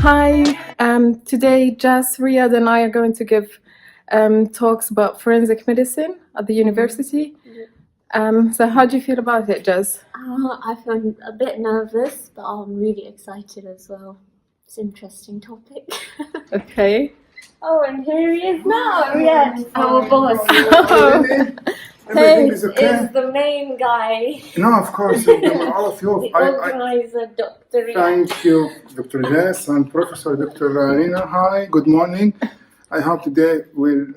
Hi, today Jazz, Riyad and I are going to give talks about forensic medicine at the university. So how do you feel about it, Jazz? I feel a bit nervous, but I'm really excited as well. It's an interesting topic. Okay. Oh, and here he is now, yes, our boss. Everything is okay. Is the main guy. No, of course, all of you. The organizer, Dr. Riyad. Thank you, Dr. Jess and Professor Dr. Rina. Hi, good morning. I hope today we'll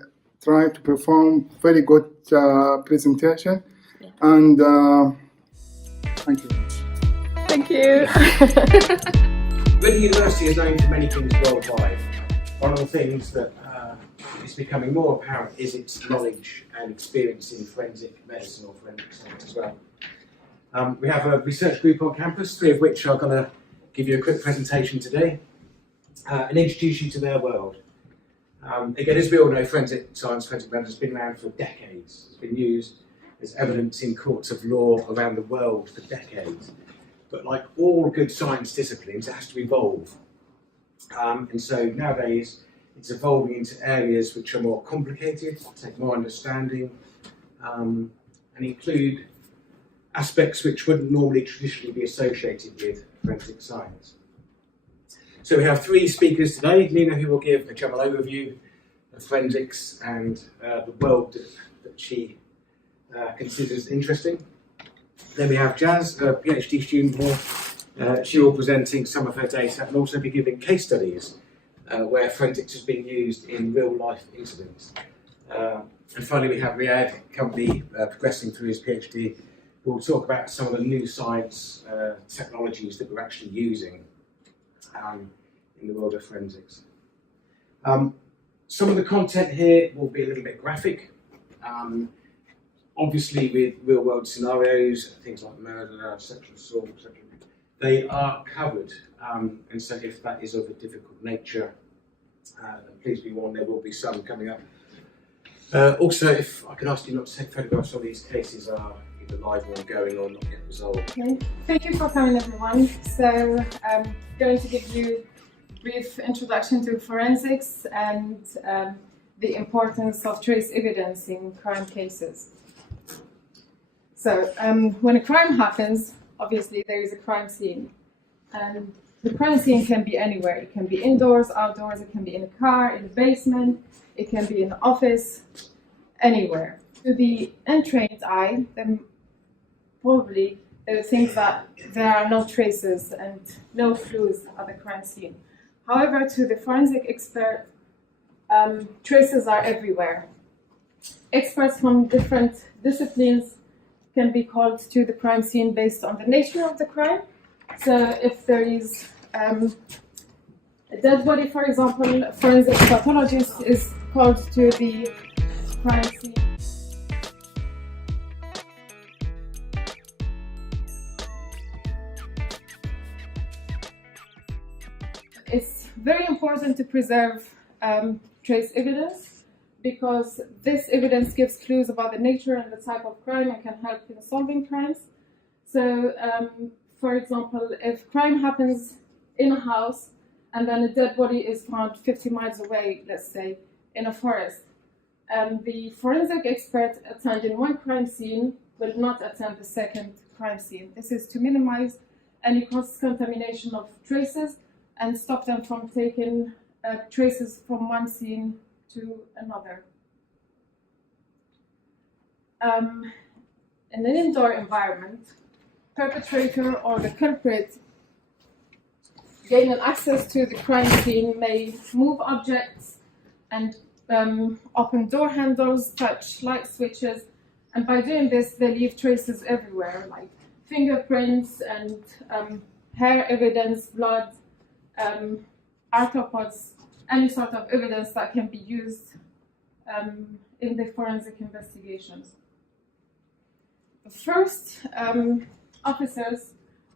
try to perform very good presentation. Yeah. And thank you. Thank you. Reading University is known for many things worldwide. One of the things that is becoming more apparent is its knowledge and experience in forensic medicine or forensic science as well. We have a research group on campus, 3 of which are going to give you a quick presentation today and introduce you to their world. Again, as we all know, forensic science, forensic medicine has been around for decades. It's been used as evidence in courts of law around the world for decades. But like all good science disciplines, it has to evolve. And so nowadays, it's evolving into areas which are more complicated, take more understanding, and include aspects which wouldn't normally traditionally be associated with forensic science. So we have 3 speakers today. Nina, who will give a general overview of forensics and the world that she considers interesting. Then we have Jazz, a PhD student here. She will be presenting some of her data and also be giving case studies where forensics has been used in real life incidents. And finally we have Riyad, currently progressing through his PhD, who will talk about some of the new science technologies that we're actually using in the world of forensics. Some of the content here will be a little bit graphic. Obviously with real world scenarios, things like murder, sexual assault, etc. They are covered, and so if that is of a difficult nature, then please be warned, there will be some coming up. Also, if I could ask you not to take photographs of these cases are either live or ongoing or not yet resolved. Okay. Thank you for coming, everyone. So I'm going to give you a brief introduction to forensics and the importance of trace evidence in crime cases. So when a crime happens, obviously there is a crime scene. And the crime scene can be anywhere. It can be indoors, outdoors, it can be in a car, in a basement, it can be in an office, anywhere. To the untrained eye, then probably they would think that there are no traces and no clues at the crime scene. However, to the forensic expert, traces are everywhere. Experts from different disciplines can be called to the crime scene based on the nature of the crime. So if there is a dead body, for example, a forensic pathologist is called to the crime scene. It's very important to preserve trace evidence because this evidence gives clues about the nature and the type of crime and can help in solving crimes. So, for example, if crime happens in a house and then a dead body is found 50 miles away, let's say, in a forest, the forensic expert attending one crime scene will not attend the second crime scene. This is to minimize any cross-contamination of traces and stop them from taking traces from one scene to another. In an indoor environment, perpetrator or the culprit gaining access to the crime scene may move objects and open door handles, touch light switches, and by doing this they leave traces everywhere, like fingerprints and hair evidence, blood, arthropods, any sort of evidence that can be used in the forensic investigations. The first officers,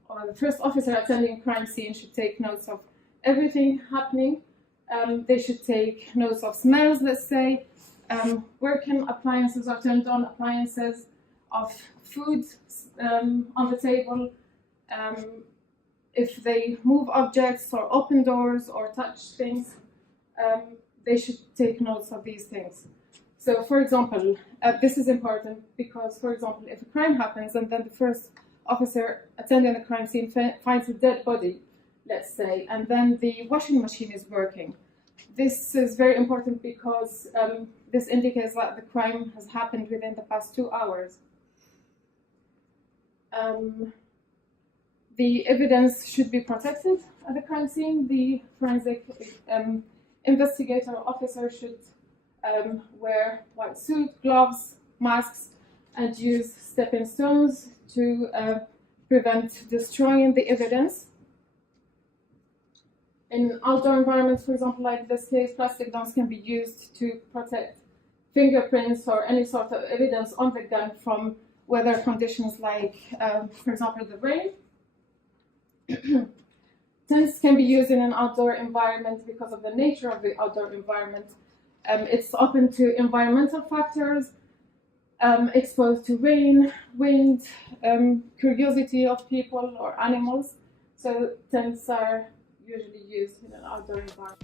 or the first officer attending a crime scene should take notes of everything happening. They should take notes of smells, let's say, working appliances or turned on appliances, of food on the table, if they move objects or open doors or touch things, they should take notes of these things. So, for example, this is important because, for example, if a crime happens and then the first officer attending the crime scene finds a dead body, let's say, and then the washing machine is working. This is very important because this indicates that the crime has happened within the past 2 hours. The evidence should be protected at the crime scene. The forensic investigator or officer should wear white suit, gloves, masks, and use stepping stones to prevent destroying the evidence. In outdoor environments, for example, like this case, plastic guns can be used to protect fingerprints or any sort of evidence on the gun from weather conditions like, for example, the rain. Tents can be used in an outdoor environment because of the nature of the outdoor environment. It's open to environmental factors, exposed to rain, wind, curiosity of people or animals. So tents are usually used in an outdoor environment.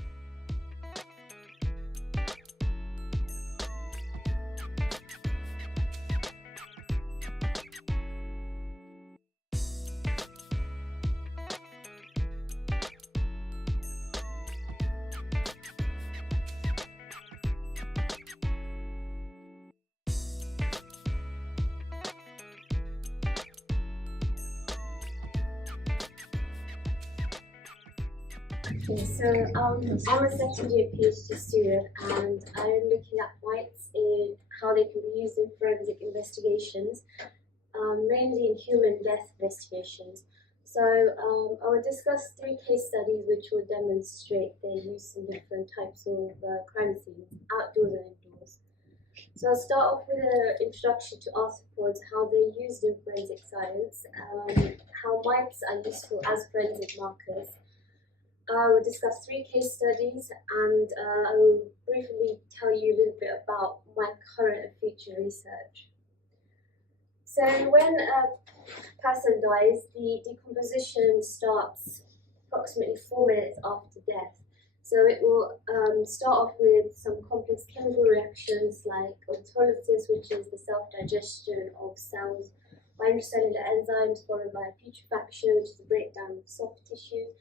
Okay, so I'm a second year PhD student and I'm looking at mites in how they can be used in forensic investigations, mainly in human death investigations. So I will discuss 3 case studies which will demonstrate their use in different types of crime scenes, outdoors and indoors. So I'll start off with an introduction to arthropods, how they're used in forensic science, how mites are useful as forensic markers. I will discuss 3 case studies and I will briefly tell you a little bit about my current and future research. So when a person dies, the decomposition starts approximately 4 minutes after death. So it will start off with some complex chemical reactions like autolysis, which is the self-digestion of cells, by intracellular enzymes, followed by putrefaction, which is the breakdown of soft tissue.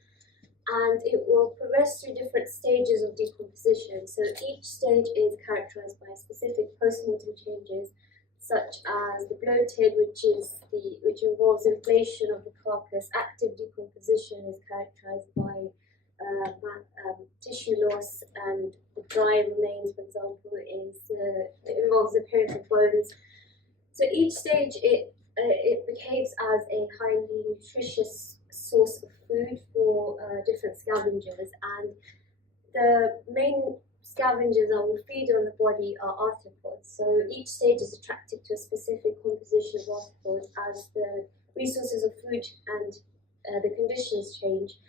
And it will progress through different stages of decomposition. So each stage is characterized by specific postmortem changes, such as the bloated, which involves inflation of the carcass. Active decomposition is characterized by tissue loss, and the dry remains, for example, it involves the appearance of bones. So each stage it behaves as a highly nutritious source of food for different scavengers, and the main scavengers that will feed on the body are arthropods. So each stage is attracted to a specific composition of arthropods as the resources of food and the conditions change.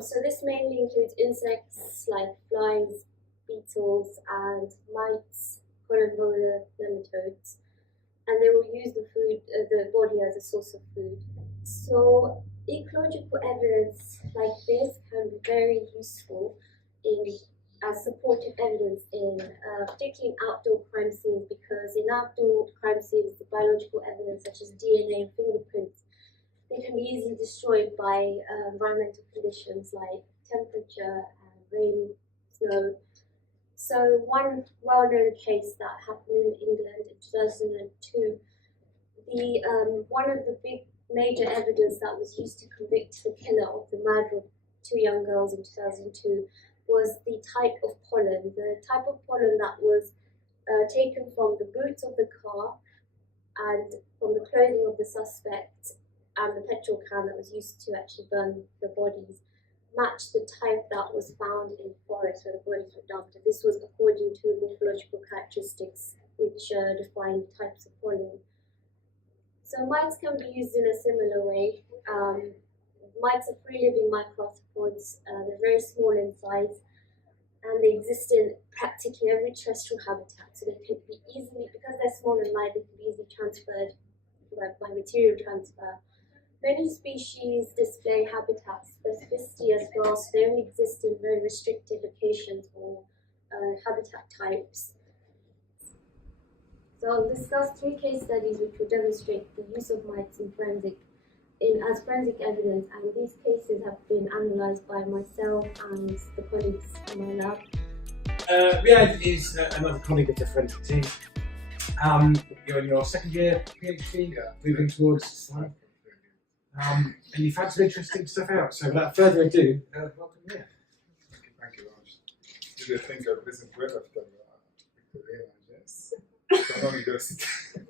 So this mainly includes insects like flies, beetles, and mites, columbola nematodes, and they will use the body as a source of food. So ecological evidence like this can be very useful as supportive evidence in particularly in outdoor crime scenes, because in outdoor crime scenes the biological evidence such as DNA and fingerprints, they can be easily destroyed by environmental conditions like temperature, rain, snow. So one well-known case that happened in England in 2002, one of the big major evidence that was used to convict the killer of the murder of 2 young girls in 2002 was the type of pollen. The type of pollen that was taken from the boots of the car and from the clothing of the suspect and the petrol can that was used to actually burn the bodies matched the type that was found in forests where the bodies were dumped. This was according to morphological characteristics which define types of pollen. So mites can be used in a similar way. Mites are free-living microarthropods. They're very small in size, and they exist in practically every terrestrial habitat. So they can be easily, because they're small and light, they can be easily transferred by material transfer. Many species display habitat specificity as well, so they only exist in very restricted locations or habitat types. So I'll discuss 3 case studies which will demonstrate the use of mites in as forensic evidence, and these cases have been analysed by myself and the colleagues in my lab. Riyadh is another colleague of the forensic team. You're in your second year PhD, moving towards science. And you found some interesting stuff out. So without further ado, welcome here. Thank you very much. Did you think I present well after Victoria? Yes. From university.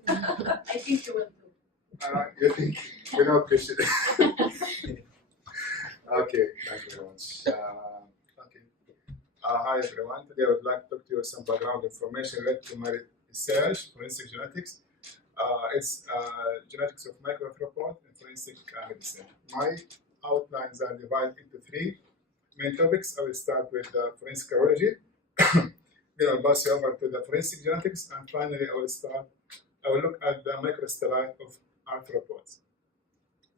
I think you will too. You think? Without question. Okay, thank you very much. Hi everyone. Today I would like to talk to you some background information related to my research, forensic genetics. It's genetics of microarthropod and forensic medicine. My outlines are divided into 3 main topics. I will start with forensic ecology, then I'll pass you over to the forensic genetics, and finally I will look at the microsatellite of arthropods.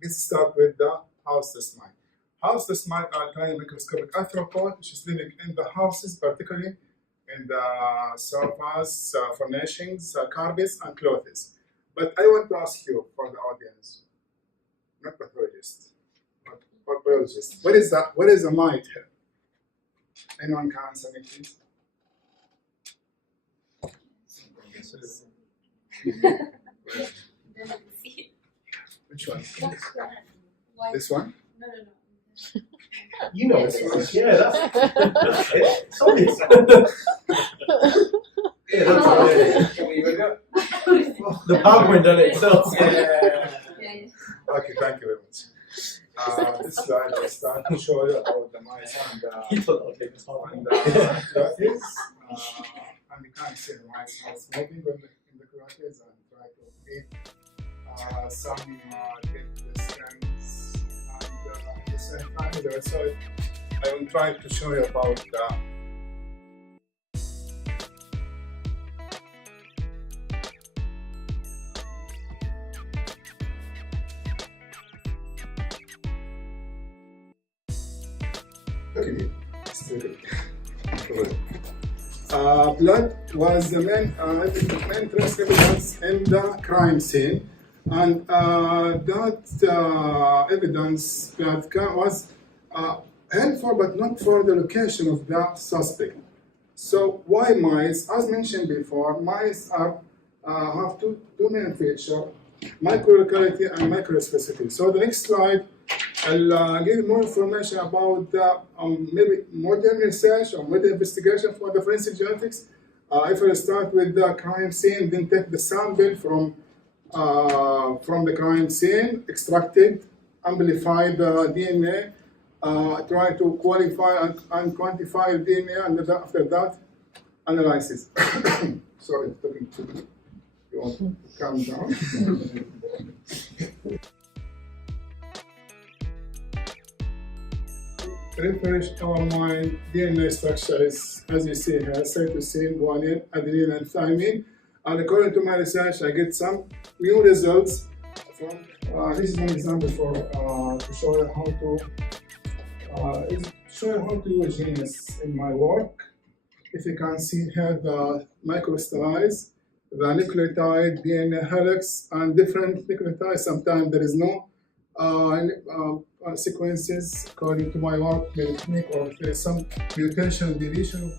Let's start with the house-dust mite. House-dust mite are tiny microscopic arthropod which is living in the houses, particularly in the sofas, furnishings, carpets, and clothes. But I want to ask you, for the audience, not pathologists, but biologists, what is a mite here? Anyone can answer me, please? Which one? This one? No. You know this one. Yeah, that's it. It's obvious. Yeah, that's it. The PowerPoint done it itself. Okay, thank you very much. This slide will start to show you about the mice and clothes. And you can see the mice moving in the clothes and try to eat some dead scans. And at the same time, I will try to show you about blood was the main trace evidence in the crime scene, and that evidence that was helpful but not for the location of the suspect. So why mice? As mentioned before, mice have two main features: microlocality and microspecificity. So the next slide, I'll give more information about maybe modern research or modern investigation for the forensic genetics. If I start with the crime scene, then take the sample from the crime scene, extracted, amplify the DNA, try to qualify and quantify the DNA, and after that, analysis. Sorry, talking too much. You want to calm down? Refresh our mind. DNA structure is, as you see here, cytosine, guanine, adenine, and thymine. And according to my research, I get some new results from. This is one example to show you how to use genes in my work. If you can see here, the microsatellites, the nucleotide, DNA helix, and different nucleotides. Sometimes there is no sequences according to my work, maybe or if there is some mutation, deletion of